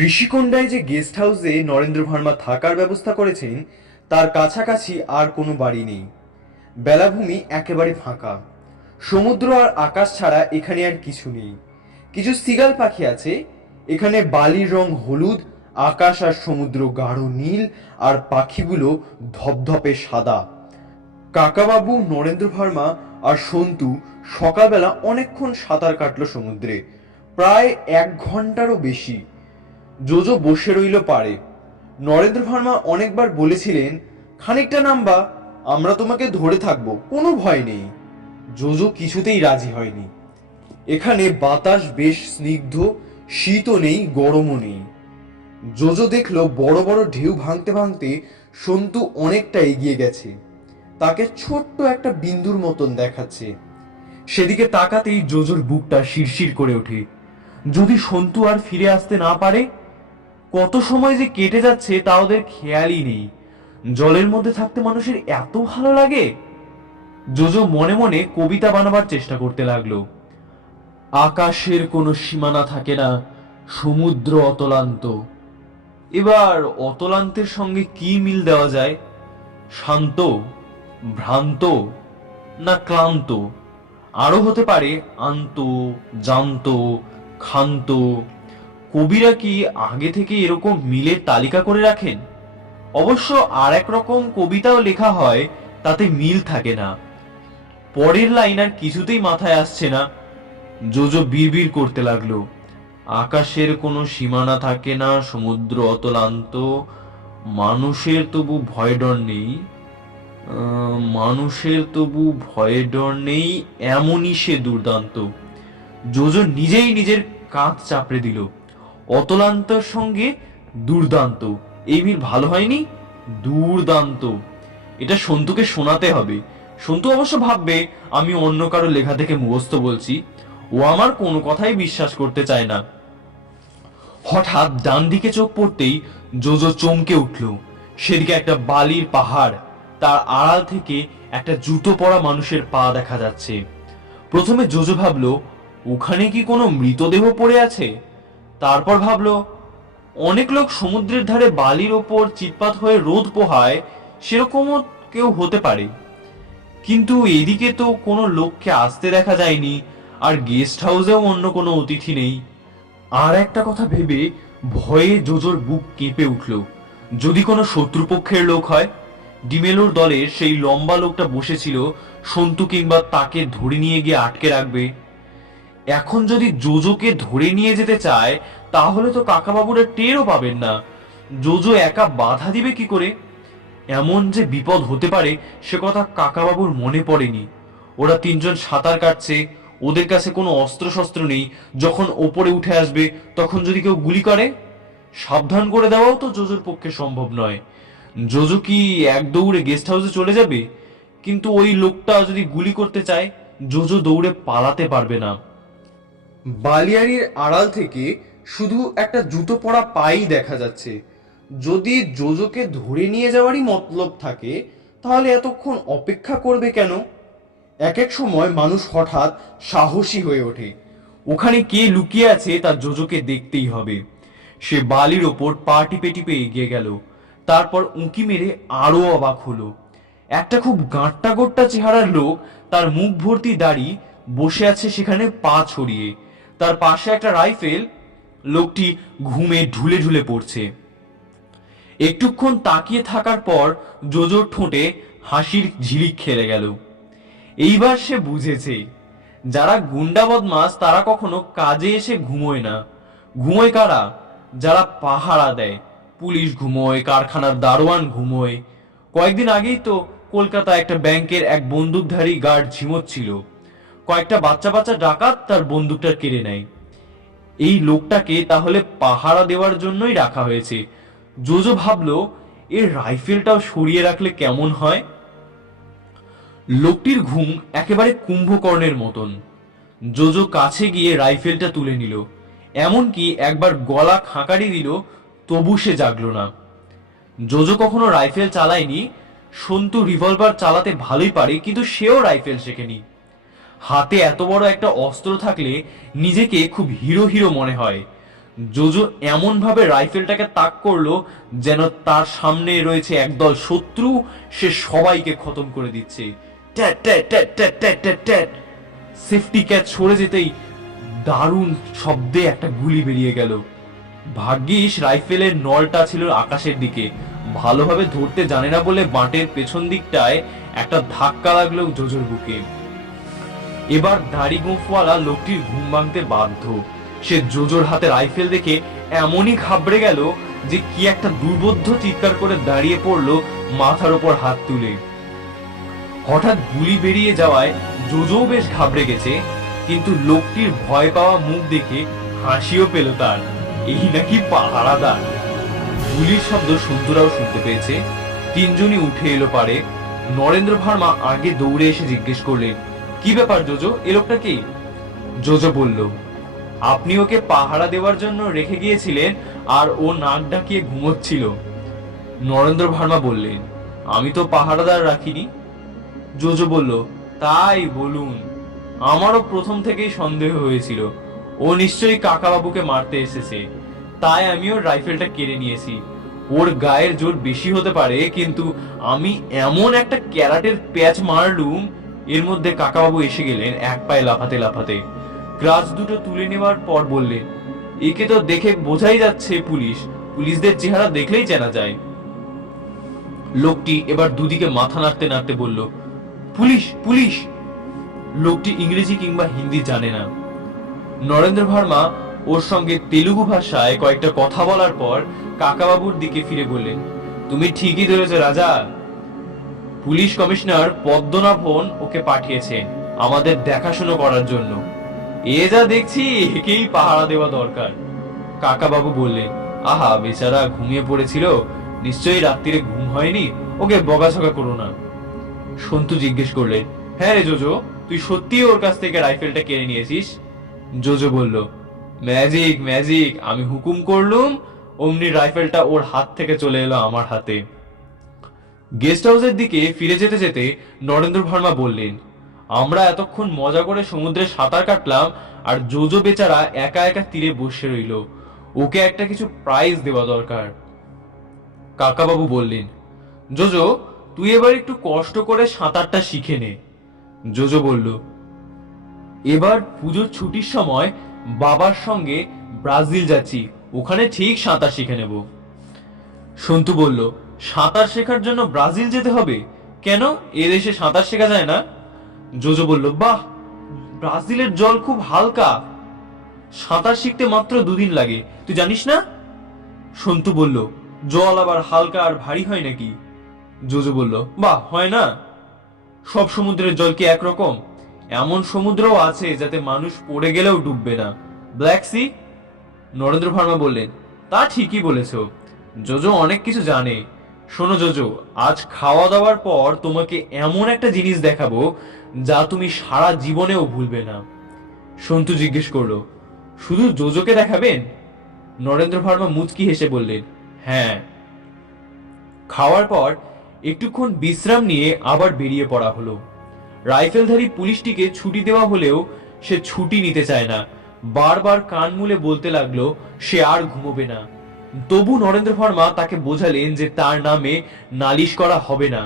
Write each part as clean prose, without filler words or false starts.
ঋষিকোন্ডায় যে গেস্ট হাউসে নরেন্দ্র ভার্মা থাকার ব্যবস্থা করেছেন তার কাছাকাছি আর কোনো বাড়ি নেই। বেলাভূমি একেবারে ফাঁকা। সমুদ্র আর আকাশ ছাড়া এখানে আর কিছু নেই। কিছু সিগাল পাখি আছে। এখানে বালির রং হলুদ, আকাশ আর সমুদ্র গাঢ় নীল, আর পাখিগুলো ধপধপে সাদা। কাকাবাবু, নরেন্দ্র ভার্মা আর সন্তু সকালবেলা অনেকক্ষণ সাঁতার কাটলো সমুদ্রে, প্রায় 1 ঘন্টারও বেশি। জোজো বসে রইল পাড়ে। নরেন্দ্র ভার্মা অনেকবার বলেছিলেন, খানিকটা নামবা, আমরা তোমাকে ধরে থাকবো, কোনো ভয় নেই। জোজো কিছুতেই রাজি হয়নি। এখানে বাতাস বেশ স্নিগ্ধ, শীতও নেই, গরমও নেই। জোজো দেখলো বড় বড় ঢেউ ভাঙতে ভাঙতে সন্তু অনেকটা এগিয়ে গেছে। তাকে ছোট্ট একটা বিন্দুর মতন দেখাচ্ছে। সেদিকে তাকাতেই জোজোর বুকটা শিরশির করে ওঠে। যদি সন্তু আর ফিরে আসতে না পারে? কত সময় যে কেটে যাচ্ছে তা ওদের খেয়ালই নেই। জলের মধ্যে থাকতে মানুষের এত ভালো লাগে। জোজো মনে মনে কবিতা বানাবার চেষ্টা করতে লাগলো। আকাশের কোনো সীমানা থাকে না, সমুদ্র অতলান্ত। এবার অতলান্তের সঙ্গে কি মিল দেওয়া যায়? শান্ত, ভ্রান্ত, না ক্লান্ত? আরো হতে পারে আন্ত, জান্ত, ক্ষান্ত। কবিরা কি আগে থেকে এরকম মিলের তালিকা করে রাখেন? অবশ্য আর এক রকম কবিতাও লেখা হয়, তাতে মিল থাকে না। পরের লাইন আর কিছুতেই মাথায় আসছে না। জোজো বিড়বিড় করতে লাগলো, আকাশের কোনো সীমানা থাকে না, সমুদ্র অতলান্ত। মানুষের তবু ভয় ডর নেই, মানুষের তবু ভয় ডর নেই, এমনই সে দুর্দান্ত। জোজো নিজেই নিজের কাঁধ চাপড়ে দিল। অতলান্তর সঙ্গে দুর্দান্ত, এই মিল ভালো হয়নি। দুর্দান্ত, এটা সন্তুকে শোনাতে হবে। সন্তু অবশ্য ভাববে আমি অন্য কারো লেখা থেকে মুখস্থ বলছি। ও আমার কোনো কথাই বিশ্বাস করতে চায় না। হঠাৎ ডান দিকে চোখ পড়তেই জোজো চমকে উঠল। সেদিকে একটা বালির পাহাড়, তার আড়াল থেকে একটা জুতো পরা মানুষের পা দেখা যাচ্ছে। প্রথমে জোজো ভাবলো ওখানে কি কোনো মৃতদেহ পড়ে আছে। তারপর ভাবলো অনেক লোক সমুদ্রের ধারে বালির ওপর চিৎপাত হয়ে রোদ পোহায়, সেরকমও কেউ হতে পারে। কিন্তু এদিকে তো কোনো লোককে আসতে দেখা যায়নি, আর গেস্ট হাউসেও অন্য কোনো অতিথি নেই। আর একটা কথা ভেবে ভয়ে জোজোর বুক কেঁপে উঠল। যদি কোনো শত্রুপক্ষের লোক হয়? ডিমেলোর দলের সেই লম্বা লোকটা বসেছিল, সন্তু কিংবা তাকে ধরে নিয়ে গিয়ে আটকে রাখবে। এখন যদি জোজোকে ধরে নিয়ে যেতে চায়, তাহলে তো কাকাবাবুরা টেরও পাবেন না। জোজো একা বাধা দিবে কি করে? এমন যে বিপদ হতে পারে সে কথা কাকাবাবুর মনে পড়েনি। ওরা তিনজন সাঁতার কাটছে, ওদের কাছে কোনো অস্ত্র শস্ত্র নেই। যখন ওপরে উঠে আসবে তখন যদি কেউ গুলি করে, সাবধান করে দেওয়াও তো জোজোর পক্ষে সম্ভব নয়। জোজো কি এক দৌড়ে গেস্ট হাউসে চলে যাবে? কিন্তু ওই লোকটা যদি গুলি করতে চায়, জোজো দৌড়ে পালাতে পারবে না। বালিয়াড়ির আড়াল থেকে শুধু একটা জুতো পরা পাই দেখা যাচ্ছে। যদি জোজোকে ধরে নিয়ে যাওয়ারই মতলব থাকে, তাহলে এতক্ষণ অপেক্ষা করবে কেন? এক এক সময় মানুষ হঠাৎ সাহসী হয়ে ওঠে। ওখানে কে লুকিয়ে আছে তা জোজোকে দেখতেই হবে। সে বালির ওপর পা টিপে টিপে এগিয়ে গেল। তারপর উঁকি মেরে আরো অবাক হলো। একটা খুব গাঁট্টা গোট্টা চেহারার লোক, তার মুখ ভর্তি দাড়ি, বসে আছে সেখানে পা ছড়িয়ে। তার পাশে একটা রাইফেল। লোকটি ঘুমে ঢুলে ঢুলে পড়ছে। একটুক্ষণ তাকিয়ে থাকার পর জোজোর ঠোঁটে হাসির ঝিলিক খেলে গেল। এইবার সে বুঝেছে, যারা গুন্ডা বদমাস তারা কখনো কাজে এসে ঘুমোয় না। ঘুমোয় কারা? যারা পাহারা দেয়। পুলিশ ঘুমোয়, কারখানার দারোয়ান ঘুমোয়। কয়েকদিন আগেই তো কলকাতা একটা ব্যাংকের এক বন্দুকধারী গার্ড ঝিমোচ্ছিল। কয়েকটা বাচ্চা বাচ্চা ডাকাত তার বন্দুকটা কেড়ে নেয়। এই লোকটাকে তাহলে পাহারা দেওয়ার জন্যই রাখা হয়েছে। জোজো ভাবলো এর রাইফেলটাও সরিয়ে রাখলে কেমন হয়। লোকটির ঘুম একেবারে কুম্ভকর্ণের মতন। জোজো কাছে গিয়ে রাইফেলটা তুলে নিল, এমনকি একবার গলা খাঁকারি দিল, তবু সে জাগলো না। জোজো কখনো রাইফেল চালায়নি। সন্তু রিভলভার চালাতে ভালোই পারে, কিন্তু সেও রাইফেল শেখেনি। হাতে এত বড় একটা অস্ত্র থাকলে নিজেকে খুব হিরো হিরো মনে হয়। জোজো এমন ভাবে রাইফেলটাকে তাক করলো যেন তার সামনে রয়েছে একদল শত্রু, সে সবাইকে খতম করে দিচ্ছে। ট্যাট ট্যাট ট্যাট ট্যাট ট্যাট ট্যাট ট্যাট। সেফটি ক্যাচ সরে যেতেই দারুণ শব্দে একটা গুলি বেরিয়ে গেল। ভাগ্যিস রাইফেলের নলটা ছিল আকাশের দিকে, ভালোভাবে ধরতে জানে না বলে বাঁটের পেছন দিকটায় একটা ধাক্কা লাগলো জোজোর বুকে। এবার দাড়ি গোঁফওয়ালা লোকটির ঘুম ভাঙতে বাধ্য। সে জোজোর হাতে রাইফেল দেখে এমনই ঘাবড়ে গেল যে কি একটা দুর্বোধ্য চিৎকার করে দাঁড়িয়ে পড়লো মাথার উপর হাত তুলে। হঠাৎ গুলি বেরিয়ে যাওয়ায় জোজো বেশ ঘাবড়ে গেছে, কিন্তু লোকটির ভয় পাওয়া মুখ দেখে হাসিও পেল তার। এই নাকি পাহারাদার। গুলির শব্দ সন্তুরাও শুনতে পেয়েছে। তিনজনই উঠে এলো পারে। নরেন্দ্র ভার্মা আগে দৌড়ে এসে জিজ্ঞেস করলেন, কি ব্যাপার জোজো, এ লোকটা কি? জোজো বলল, আপনি ওকে পাহারা দেওয়ার জন্য রেখে গিয়েছিলেন আর ও নাক ডাকিয়ে ঘুমোচ্ছিল। নরেন্দ্র ভার্মা বললেন, আমি তো পাহারাদার রাখিনি। জোজো বলল, তাই বলুন, আমারও প্রথম থেকেই সন্দেহ হয়েছিল ও নিশ্চয়ই কাকাবাবুকে মারতে এসেছে, তাই আমি ওর রাইফেলটা কেড়ে নিয়েছি। ওর গায়ের জোর বেশি হতে পারে, কিন্তু আমি এমন একটা ক্যারাটের প্যাচ মারলুম, এর মধ্যে কাকাবাবু এসে গেলেন এক পায়ে লাফাতে লাফাতে। গ্রাস দুটো তুলে নেওয়ার পর বললেন, একে তো দেখে বোঝাই যাচ্ছে পুলিশ, পুলিশদের চেহারা দেখলেই চেনা যায়। লোকটি এবার দুদিকে মাথা নাড়তে নাড়তে বলল, পুলিশ পুলিশ। লোকটি ইংরেজি কিংবা হিন্দি জানে না। নরেন্দ্র ভার্মা ওর সঙ্গে তেলুগু ভাষায় কয়েকটা কথা বলার পর কাকাবাবুর দিকে ফিরে বললেন, তুমি ঠিকই ধরেছো রাজা, পুলিশ কমিশনার পদ্মনাভন ওকে পাঠিয়েছেন আমাদের দেখাশোনা করার জন্য। এ যা দেখছি একেই পাহারা দেওয়া দরকার। কাকাবাবু বললেন, আহা বেচারা ঘুমিয়ে পড়েছিল, নিশ্চয়ই রাত্রিরে ঘুম হয়নি, ওকে বকাঝকা করো না। সন্তু জিজ্ঞেস করলেন, হ্যাঁ রে জোজো, তুই সত্যি ওর কাছ থেকে রাইফেলটা কেড়ে নিয়েছিস? জোজো বলল, ম্যাজিক ম্যাজিক, আমি হুকুম করলুম, অমনি রাইফেলটা ওর হাত থেকে চলে এলো আমার হাতে। গেস্ট হাউসের দিকে ফিরে যেতে যেতে নরেন্দ্র ভার্মা বললেন, আমরা এতক্ষণ মজা করে সমুদ্রে সাঁতার কাটলাম, আর জোজো বেচারা একা একা তীরে বসে রইল, ওকে একটা কিছু প্রাইজ দেওয়া দরকার। কাকাবাবু বললেন, জোজো তুই এবার একটু কষ্ট করে সাঁতারটা শিখে নে। জোজো বলল, এবার পুজোর ছুটির সময় বাবার সঙ্গে ব্রাজিল যাচ্ছি, ওখানে ঠিক সাঁতার শিখে নেব। সন্তু বলল, সাঁতার শেখার জন্য ব্রাজিল যেতে হবে কেন? এদেশে সাঁতার শেখা যায় না? জোজো বলল, বাহ, ব্রাজিলের জল খুব হালকা, সাঁতার শিখতে মাত্র 2 দিন লাগে, তুই জানিস না? সন্তু বলল, জল আবার হালকা আর ভারী হয় নাকি? জোজো বলল, বাহ, হয় না? সব সমুদ্রের জল কি একরকম? এমন সমুদ্রও আছে যাতে মানুষ পড়ে গেলেও ডুববে না, ব্ল্যাক সি। নরেন্দ্র ভার্মা বললেন, তা ঠিকই বলেছ, জোজো অনেক কিছু জানে। শোনো জোজো, আজ খাওয়া দাওয়ার পর তোমাকে এমন একটা জিনিস দেখাবো যা তুমি সারা জীবনেও ভুলবে না। সন্তু জিজ্ঞেস করলো, শুধু জোজোকে দেখাবেন? নরেন্দ্র ভার্মা মুচকি হেসে বললেন, হ্যাঁ। খাওয়ার পর একটুক্ষণ বিশ্রাম নিয়ে আবার বেরিয়ে পড়া হলো। রাইফেলধারী পুলিশটিকে ছুটি দেওয়া হলেও সে ছুটি নিতে চায় না, বারবার কান মুলে বলতে লাগলো সে আর ঘুমোবে না। তবু নরেন্দ্র ভার্মা তাকে বোঝালেন যে তার নামে নালিশ করা হবে না,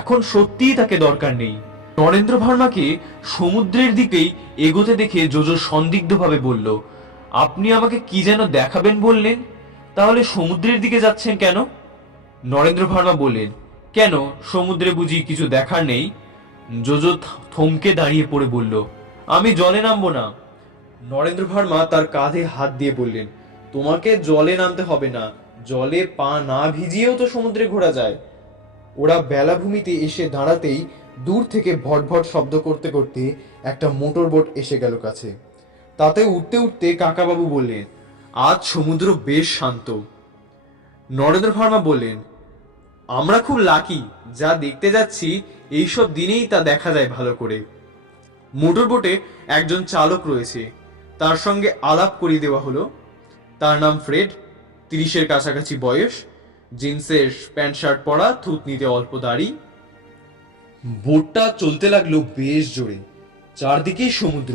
এখন সত্যিই তাকে দরকার নেই। নরেন্দ্র ভার্মাকে সমুদ্রের দিকেই এগোতে দেখে জোজো সন্দিগ্ধভাবে বলল, আপনি আমাকে কি যেন দেখাবেন বললেন, তাহলে সমুদ্রের দিকে যাচ্ছেন কেন? নরেন্দ্র ভার্মা বললেন, কেন, সমুদ্রে বুঝি কিছু দেখার নেই? জোজো থমকে দাঁড়িয়ে পড়ে বলল, আমি জলে নামবো না। নরেন্দ্র ভার্মা তার কাঁধে হাত দিয়ে বললেন, তোমাকে জলে নামতে হবে না, জলে পা না ভিজিয়েও তো সমুদ্রে ঘোরা যায়। ওরা বেলাভূমিতে এসে দাঁড়াতেই দূর থেকে ভটভট শব্দ করতে করতে একটা মোটর বোট এসে গেল কাছে। তাতে উঠতে উঠতে কাকাবাবু বললেন, আজ সমুদ্র বেশ শান্ত। নরেন্দ্র ভার্মা বললেন, আমরা খুব লাকি, যা দেখতে যাচ্ছি এইসব দিনেই তা দেখা যায় ভালো করে। মোটর বোটে একজন চালক রয়েছে, তার সঙ্গে আলাপ করিয়ে দেওয়া হলো। তার নাম ফ্রেড, 30-এর কাছাকাছি বয়স, জিন্সের প্যান্ট শার্ট পরা, থুতনিতে অল্প দাড়ি। বোটটা চলতে লাগলো বেশ জোরে, চারদিকেই সমুদ্র।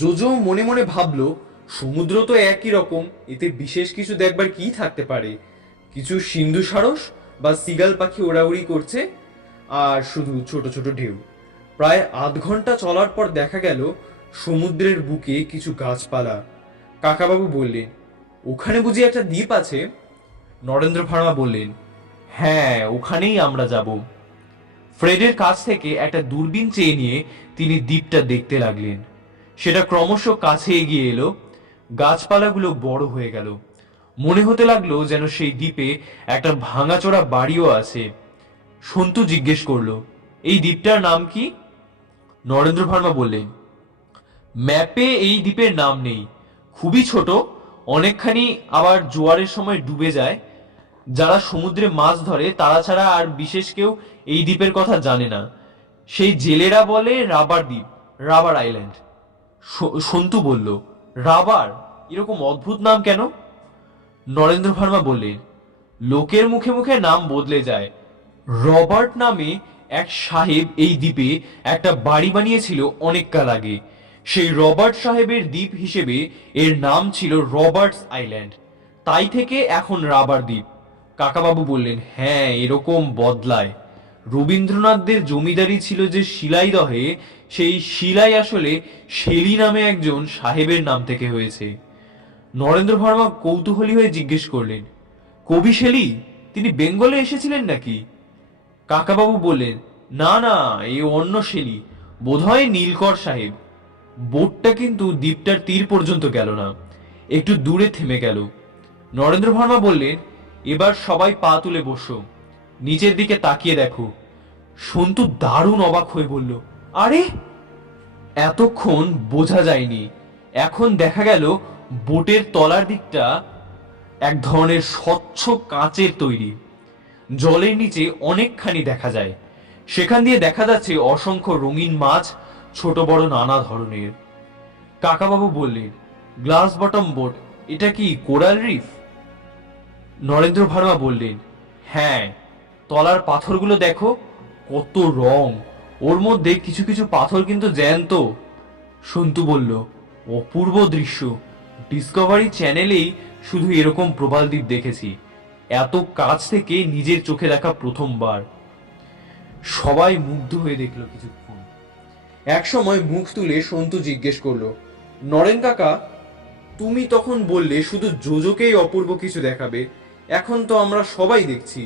জোজো মনে মনে ভাবলো, সমুদ্র তো একই রকম, এতে বিশেষ কিছু দেখবার কি থাকতে পারে? কিছু সিন্ধু সারস বা সিগাল পাখি ওড়াউড়ি করছে, আর শুধু ছোট ছোট ঢেউ। প্রায় আধ ঘন্টা চলার পর দেখা গেল সমুদ্রের বুকে কিছু গাছপালা। কাকাবাবু বললেন, ওখানে বুঝি একটা দ্বীপ আছে? নরেন্দ্র ভার্মা বললেন, হ্যাঁ, ওখানেই আমরা যাব। ফ্রেডের কাছ থেকে একটা দূরবীন চেয়ে নিয়ে তিনি দ্বীপটা দেখতে লাগলেন। সেটা ক্রমশ কাছে এগিয়ে এলো। গাছপালাগুলো বড় হয়ে গেল। মনে হতে লাগলো যেন সেই দ্বীপে একটা ভাঙাচোরা বাড়িও আছে। সন্তু জিজ্ঞেস করলো, এই দ্বীপটার নাম কি? নরেন্দ্র ভার্মা বললেন, ম্যাপে এই দ্বীপের নাম নেই, খুবই ছোট, অনেকখানি, আবার জোয়ারের সময় ডুবে যায়। যারা সমুদ্রে মাছ ধরে তারা ছাড়া আর বিশেষ কেউ এই দ্বীপের কথা জানে না। সেই জেলেরা বলে রাবার দ্বীপ, রাবার আইল্যান্ড। সন্তু বলল, রাবার? এরকম অদ্ভুত নাম কেন? নরেন্দ্র ভার্মা বললেন, লোকের মুখে মুখে নাম বদলে যায়। রবার্ট নামে এক সাহেব এই দ্বীপে একটা বাড়ি বানিয়েছিল অনেক কাল আগে। সেই রবার্ট সাহেবের দ্বীপ হিসেবে এর নাম ছিল রবার্টস আইল্যান্ড। তাই থেকে এখন রাবার দ্বীপ। কাকাবাবু বললেন, হ্যাঁ, এরকম বদলায়। রবীন্দ্রনাথদের জমিদারি ছিল যে শিলাইদহে, সেই শিলাই আসলে শেলি নামে একজন সাহেবের নাম থেকে হয়েছে। নরেন্দ্র ভার্মা কৌতূহলী হয়ে জিজ্ঞেস করলেন, কবি শেলি? তিনি বেঙ্গলে এসেছিলেন নাকি? কাকাবাবু বললেন, না না, এই অন্য শেলি, বোধহয় নীলকর সাহেব। বোটটা কিন্তু দ্বীপটার তীর পর্যন্ত গেল না, একটু দূরে থেমে গেল। নরেন্দ্র ভার্মা বললেন, এবার সবাই পা তুলে বসো, নিচের দিকে তাকিয়ে দেখো। সন্তু দারুণ অবাক হয়ে বলল, আরে, এতক্ষণ বোঝা যায়নি, এখন দেখা গেল বোটের তলার দিকটা এক ধরনের স্বচ্ছ কাঁচের তৈরি। জলের নিচে অনেকখানি দেখা যায়। সেখান দিয়ে দেখা যাচ্ছে অসংখ্য রঙিন মাছ, ছোট বড় নানা ধরনের। কাকাবাবু বললেন, গ্লাস বটম বোট, এটা কি কোরাল রিফ? নরেন্দ্র ভার্মা বললেন, হ্যাঁ, তলার পাথরগুলো দেখো, কত রং। ওর মধ্যে কিছু কিছু পাথর কিন্তু জ্যান্ত। সন্তু বলল, অপূর্ব দৃশ্য। ডিসকভারি চ্যানেলেই শুধু এরকম প্রবাল দ্বীপ দেখেছি, এত কাছ থেকে নিজের চোখে দেখা প্রথমবার। সবাই মুগ্ধ হয়ে দেখলো কিছুক্ষণ। এক সময় মুখ তুলে সন্তু জিজ্ঞেস করলো, নরেন কাকা, তুমি তখন বললে শুধু জোজোকেই অপূর্ব কিছু দেখাবে, এখন তো আমরা সবাই দেখছি।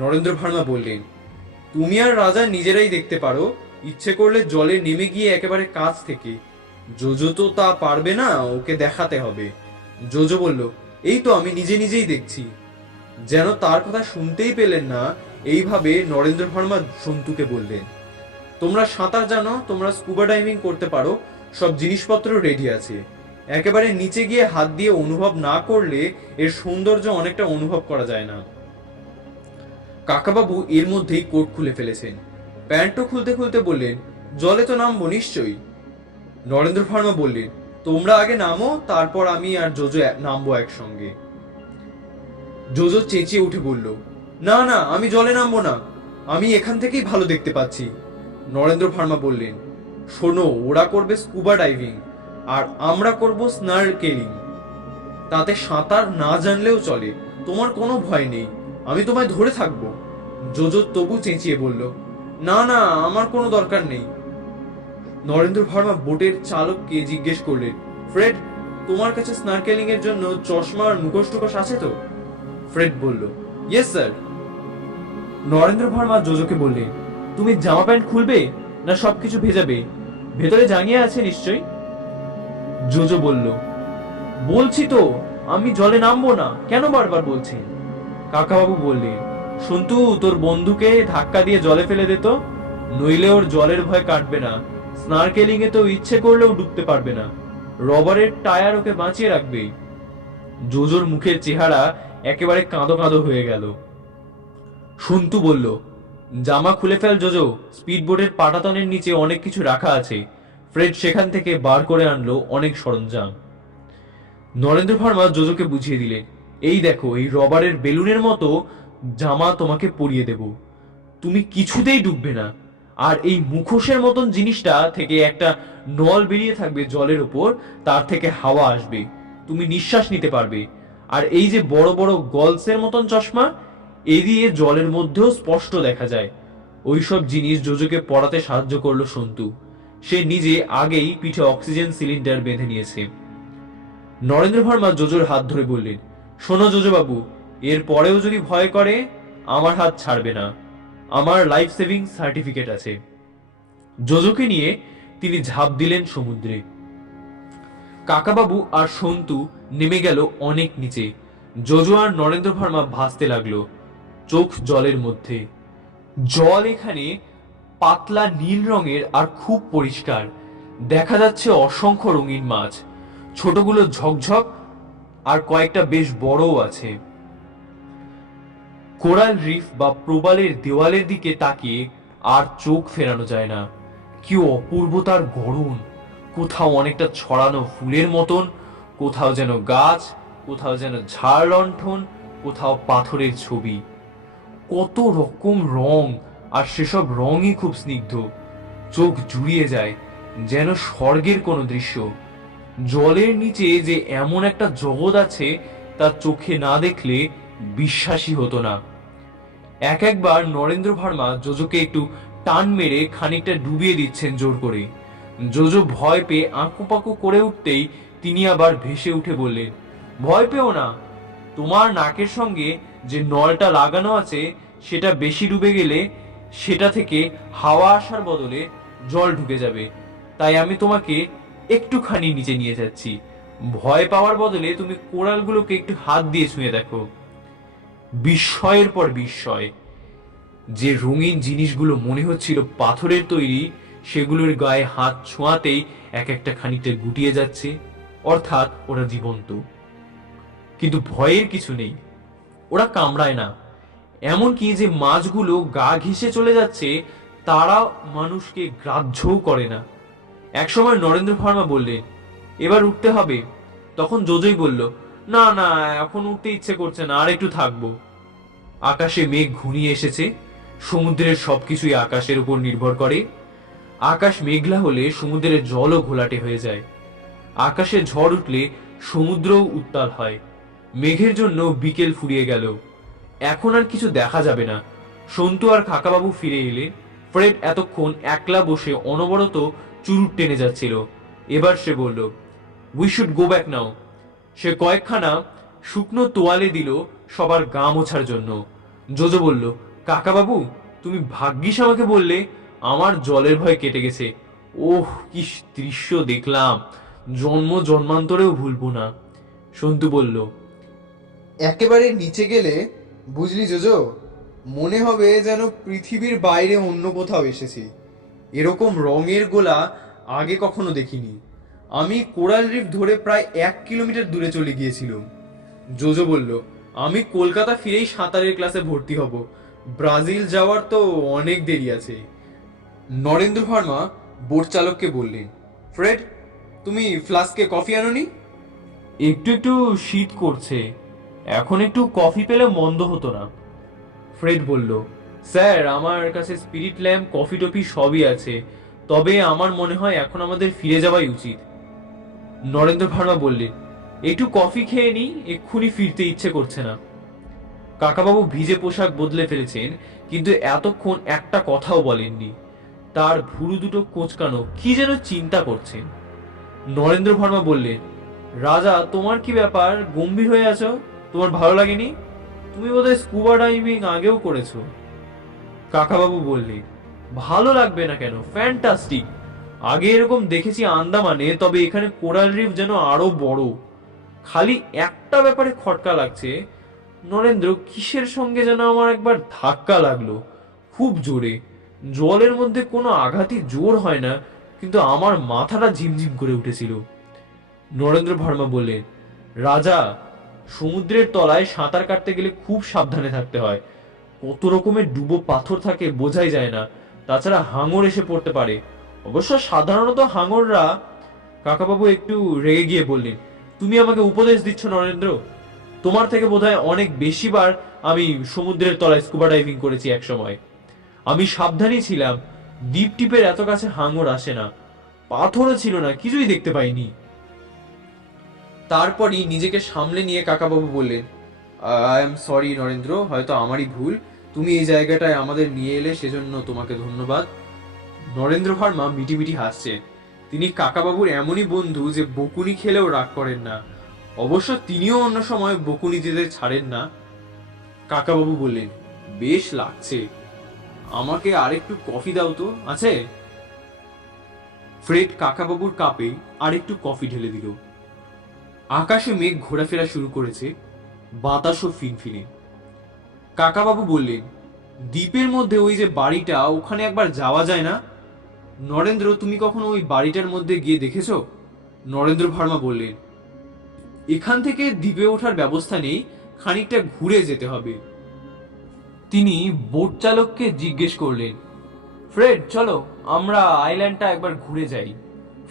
নরেন্দ্র ভার্মা বললেন, তুমি আর রাজা নিজেরাই দেখতে পারো, ইচ্ছে করলে জলে নেমে গিয়ে একেবারে কাছ থেকে। জোজো তো তা পারবে না, ওকে দেখাতে হবে। জোজো বলল, এই তো আমি নিজে নিজেই দেখছি। যেন তার কথা শুনতেই পেলেন না, এইভাবে নরেন্দ্র ভার্মা সন্তুকে বললেন, তোমরা সাঁতার জানো, তোমরা স্কুবা ডাইভিং করতে পারো, সব জিনিসপত্র রেডি আছে। একেবারে নিচে গিয়ে হাত দিয়ে অনুভব না করলে এর সৌন্দর্য অনেকটা অনুভব করা যায় না। কাকাবাবু এর মধ্যেই কোট খুলে ফেলেছেন। প্যান্টও খুলতে খুলতে বললেন, জলে তো নামবো নিশ্চয়ই। নরেন্দ্র ভার্মা বললেন, তোমরা আগে নামো, তারপর আমি আর জোজো নামবো একসঙ্গে। জোজো চেঁচিয়ে উঠে বলল, না না, আমি জলে নামবো না, আমি এখান থেকেই ভালো দেখতে পাচ্ছি। নরেন্দ্র ভার্মা বললেন, শোনো, ওরা করবে স্কুবা ডাইভিং আর আমরা করব স্নারকেলিং। তাতে সাঁতার না জানলেও চলে, তোমার কোনো ভয় নেই, আমি তোমায় ধরে থাকবো। জোজো তবু চেঁচিয়ে বলল, না না, আমার কোনো দরকার নেই। নরেন্দ্র ভার্মা বোটের চালককে জিজ্ঞেস করলেন, ফ্রেড, তোমার কাছে স্নারকেলিং এর জন্য চশমা আর মুখোশ টুকোশ আছে তো? ফ্রেড বলল, ইয়েস স্যার। নরেন্দ্র ভার্মা জোজোকে বললেন, তুমি জামা প্যান্ট খুলবে না সবকিছু ভেজাবে? ভেতরে জাঙ্গিয়া আছে নিশ্চয়ই। জোজো বলল, বলছি তো আমি জলে নামবো না, কেন বারবার বলছেন? কাকাবাবু বললেন, সন্তু, তোর বন্ধুকে ধাক্কা দিয়ে জলে ফেলে দে তো, নইলে ওর জলের ভয় কাটবে না। স্নারকেলিং এ তো ইচ্ছে করলেও ডুবতে পারবে না, রবারের টায়ার ওকে বাঁচিয়ে রাখবে। জোজোর মুখের চেহারা একেবারে কাঁদো কাঁদো হয়ে গেল। সন্তু বলল, জামা খুলে ফেল জোজো, স্পিড বোটের পাটাতনের নিচে অনেক কিছু রাখা আছে। ফ্রেড সেখান থেকে বার করে আনলো অনেক সরঞ্জাম। নরেন্দ্র ভার্মা জোজোকে বুঝিয়ে দিলেন, এই দেখো, এই রবারের বেলুনের মতো জামা তোমাকে পরিয়ে দেব, তুমি কিছুতেই ডুববে না। আর এই মুখোশের মতন জিনিসটা থেকে একটা নল বেরিয়ে থাকবে জলের উপর, তার থেকে হাওয়া আসবে, তুমি নিঃশ্বাস নিতে পারবে। আর এই যে বড় বড় গলসের মতন চশমা, এই দিয়ে জলের মধ্যেও স্পষ্ট দেখা যায়। ওইসব জিনিস জোজোকে পড়াতে সাহায্য করলো সন্তু। সে নিজে আগেই পিঠে অক্সিজেন সিলিন্ডার বেঁধে নিয়েছে। নরেন্দ্র ভার্মা জোজোর হাত ধরে বললেন, শোনো জোজো বাবু, এর পরেও যদি ভয় করে আমার হাত ছাড়বে না, আমার লাইফ সেভিং সার্টিফিকেট আছে। জোজোকে নিয়ে তিনি ঝাঁপ দিলেন সমুদ্রে। কাকাবাবু আর সন্তু নেমে গেল অনেক নিচে। জোজো আর নরেন্দ্র ভার্মা ভাসতে লাগলো চোখ জলের মধ্যে। জল এখানে পাতলা নীল রঙের আর খুব পরিষ্কার। দেখা যাচ্ছে অসংখ্য রঙিন মাছ, ছোটগুলো ঝকঝক আর কয়েকটা বেশ বড়ও আছে। কোরাল রিফ বা প্রবালের দেওয়ালের দিকে তাকিয়ে আর চোখ ফেরানো যায় না। কি অপূর্বতার গড়ন! কোথাও অনেকটা ছড়ানো ফুলের মতন, কোথাও যেন গাছ, কোথাও যেন ঝাড় লণ্ঠন, কোথাও পাথরের ছবি। কত রকম রং, আর সেসব রঙই খুব স্নিগ্ধ, চোখ জুড়িয়ে যায়, যেন স্বর্গের কোনো দৃশ্য। জলের নিচে যে এমন একটা জগৎ আছে তা চোখে না দেখলে বিশ্বাসই হতো না। একবার নরেন্দ্র ভার্মা জোজোকে একটু টান মেরে খানিকটা ডুবিয়ে দিচ্ছেন জোর করে। জোজো ভয় পেয়ে আঁকুপাকু করে উঠতেই তিনি আবার ভেসে উঠে বললেন, ভয় পেও না, তোমার নাকের সঙ্গে যে নলটা লাগানো আছে সেটা বেশি ডুবে গেলে সেটা থেকে হাওয়া আসার বদলে জল ঢুকে যাবে, তাই আমি তোমাকে একটুখানি নিচে নিয়ে যাচ্ছি। ভয় পাওয়ার বদলে তুমি কোরালগুলোকে একটু হাত দিয়ে ছুঁয়ে দেখো। বিস্ময়ের পর বিস্ময়! যে রঙিন জিনিসগুলো মনে হচ্ছিল পাথরের তৈরি, সেগুলোর গায়ে হাত ছোঁয়াতেই এক একটা খানিকটা গুটিয়ে যাচ্ছে, অর্থাৎ ওরা জীবন্ত। কিন্তু ভয়ের কিছু নেই, ওরা কামড়ায় না। এমনকি যে মাছগুলো গা ঘেঁষে চলে যাচ্ছে তারা মানুষকে গ্রাহ্যও করে না। একসময় নরেন্দ্র ভার্মা বললেন, এবার উঠতে হবে। তখন জোজোই বলল, না না, এখন উঠতে ইচ্ছে করছে না, আর একটু থাকবো। আকাশে মেঘ ঘনিয়ে এসেছে। সমুদ্রের সবকিছুই আকাশের উপর নির্ভর করে। আকাশ মেঘলা হলে সমুদ্রের জলও ঘোলাটে হয়ে যায়। আকাশে ঝড় উঠলে সমুদ্রও উত্তাল হয়। মেঘের জন্য বিকেল ফুরিয়ে গেল। এখন আর কিছু দেখা যাবে না। সন্তু আর কাকাবাবু ফিরে এলে। ফ্রেড এতক্ষণ একলা বসে অনবরত চুরুট টেনে যাচ্ছিল। এবার সে বলল, we should go back now. সে কয়েকখানা শুকনো তোয়ালে দিল সবার গা মোছার জন্য। জোজো বলল, কাকাবাবু, তুমি ভাগ্যিস আমাকে বললে, আমার জলের ভয় কেটে গেছে। ওহ, কি দৃশ্য দেখলাম, জন্ম জন্মান্তরেও ভুলবো না। সন্তু বলল, একেবারে নিচে গেলে বুঝলি জোজো, মনে হবে যেন পৃথিবীর বাইরে অন্য কোথাও এসেছি। এরকম রঙের গোলা আগে কখনো দেখিনি। আমি কোরাল রিফ ধরে প্রায় 1 কিলোমিটার দূরে চলে গিয়েছিলাম। জোজো বলল, আমি কলকাতা ফিরেই সাঁতারের ক্লাসে ভর্তি হব, ব্রাজিল যাওয়ার তো অনেক দেরি আছে। নরেন্দ্র ভার্মা বোট চালককে বললেন, ফ্রেড, তুমি ফ্লাস্কে কফি আনোনি? একটু একটু শীত করছে, এখন একটু কফি পেলে মন্দ হতো না। ফ্রেড বলল, স্যার, আমার কাছে স্পিরিট ল্যাম্প, কফি টফি সবই আছে, তবে আমার মনে হয় এখন আমাদের ফিরে যাওয়াই উচিত। নরেন্দ্র ভার্মা বললেন, একটু কফি খেয়ে নি, এক্ষুনি ফিরতে ইচ্ছে করছে না। কাকাবাবু ভিজে পোশাক বদলে ফেলেছেন, কিন্তু এতক্ষণ একটা কথাও বলেননি। তার ভুরু দুটো কোঁচকানো, কি যেন চিন্তা করছেন। নরেন্দ্র ভার্মা বললেন, রাজা, তোমার কি ব্যাপার, গম্ভীর হয়ে আছো? তোমার ভালো লাগেনি? তুমি বোধহয় স্কুবা ডাইভিং আগেও করেছো। কাকাবাবু বললেন, ভালো লাগবে না কেন, ফ্যান্টাস্টিক। আগে এরকম দেখেছি আন্দামানে, তবে এখানে কোরাল রিফ যেন আরো বড়। খালি একটা ব্যাপারে খটকা লাগছে নরেন্দ্র, কিসের সঙ্গে যেন আমার একবার ধাক্কা লাগলো, খুব জোরে। জলের মধ্যে কোনো আঘাতই জোর হয় না, কিন্তু আমার মাথাটা ঝিমঝিম করে উঠেছিল। নরেন্দ্র ভার্মা বললেন, রাজা, সমুদ্রের তলায় সাঁতার কাটতে গেলে খুব সাবধানে থাকতে হয়। কত রকমের ডুবো পাথর থাকে বোঝাই যায় না, তাছাড়া হাঙর এসে পড়তে পারে। অবশ্য সাধারণত হাঙররা। কাকাবাবু একটু রেগে গিয়ে বললেন, তুমি আমাকে উপদেশ দিচ্ছ নরেন্দ্র? তোমার থেকে বোধহয় অনেক বেশি বার আমি সমুদ্রের তলায় স্কুবা ডাইভিং করেছি এক সময়। আমি সাবধানী ছিলাম, দ্বীপ টিপের এত কাছে হাঙর আসে না, পাথরও ছিল না, কিছুই দেখতে পাইনি। তারপরই নিজেকে সামলে নিয়ে কাকাবাবু বললেন, আই এম সরি নরেন্দ্র, হয়তো আমারই ভুল। তুমি এই জায়গাটায় আমাদের নিয়ে এলে সেজন্য তোমাকে ধন্যবাদ। নরেন্দ্র ভার্মা মিটিমিটি হাসছে। তিনি কাকাবাবুর এমনই বন্ধু যে বকুনি খেলেও রাগ করেন না। অবশ্য তিনিও অন্য সময় বকুনি দিতে ছাড়েন না। কাকাবাবু বললেন, বেশ লাগছে, আমাকে আরেকটু কফি দাও তো, আছে? ফ্রেড কাকাবাবুর কাপে আরেকটু কফি ঢেলে দিল। আকাশে মেঘ ঘোরাফেরা শুরু করেছে, বাতাসও ফিনফিনে। কাকাবাবু বললেন, দ্বীপের মধ্যে ওই যে বাড়িটা, ওখানে একবার যাওয়া যায় না? নরেন্দ্র, তুমি কখনো ওই বাড়িটার মধ্যে গিয়ে দেখেছো? নরেন্দ্র ভার্মা বললেন, এখান থেকে দ্বীপে ওঠার ব্যবস্থা নেই, খানিকটা ঘুরে যেতে হবে। তিনি বোট চালককে জিজ্ঞেস করলেন, ফ্রেড চলো আমরা আইল্যান্ডটা একবার ঘুরে যাই।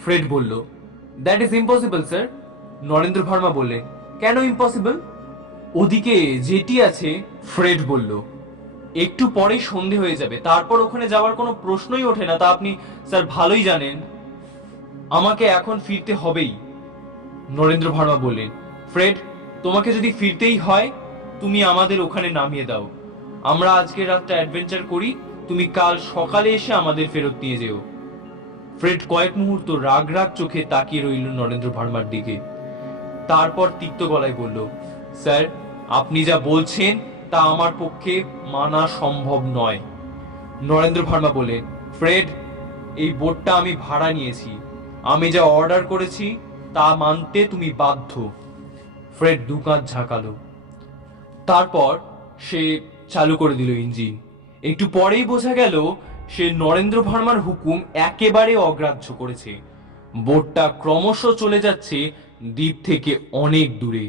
ফ্রেড বলল, that is impossible sir. Narendra Verma বললেন, কেন ইম্পসিবল? ওদিকে জেটি আছে। ফ্রেড বলল, একটু পরেই সন্ধে হয়ে যাবে, তারপর ওখানে যাওয়ার কোনো প্রশ্নই ওঠে না, তা আপনি স্যার ভালোই জানেন। আমাকে এখন ফিরতে হবেই। নরেন্দ্র ভার্মা বললেন, ফ্রেড তোমাকে যদি ফিরতেই হয় তুমি আমাদের ওখানে নামিয়ে দাও। আমরা আজকের রাতটা অ্যাডভেঞ্চার করি, তুমি কাল সকালে এসে আমাদের ফেরত নিয়ে যেও। ফ্রেড কয়েক মুহূর্ত রাগ রাগ চোখে তাকিয়ে রইল নরেন্দ্র ভার্মার দিকে। তারপর তিক্ত গলায় বলল, স্যার আপনি যা বলছেন তা আমার পক্ষে মানা সম্ভব নয়। নরেন্দ্র ভার্মা বললেন, ফ্রেড এই বোটটা আমি ভাড়া নিয়েছি, আমি যা অর্ডার করেছি তা মানতে তুমি বাধ্য। ফ্রেড দুকান ঝাঁকালো, তারপর সে চালু করে দিল ইঞ্জিন। একটু পরেই বোঝা গেল সে নরেন্দ্র ভার্মার হুকুম একেবারে অগ্রাহ্য করেছে। বোটটা ক্রমশ চলে যাচ্ছে দ্বীপ থেকে অনেক দূরে।